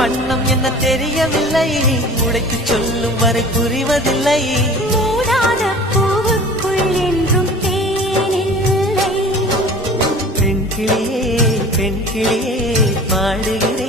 வண்ணம் என்ன தெரியவில்லை, உடைத்து சொல்லும் வரை புரிவதில்லை. மூடாத பூவுக்குள் என்றும் தேனில்லை. பெண் கிளியே பெண் கிளியே பாடுகிறேன்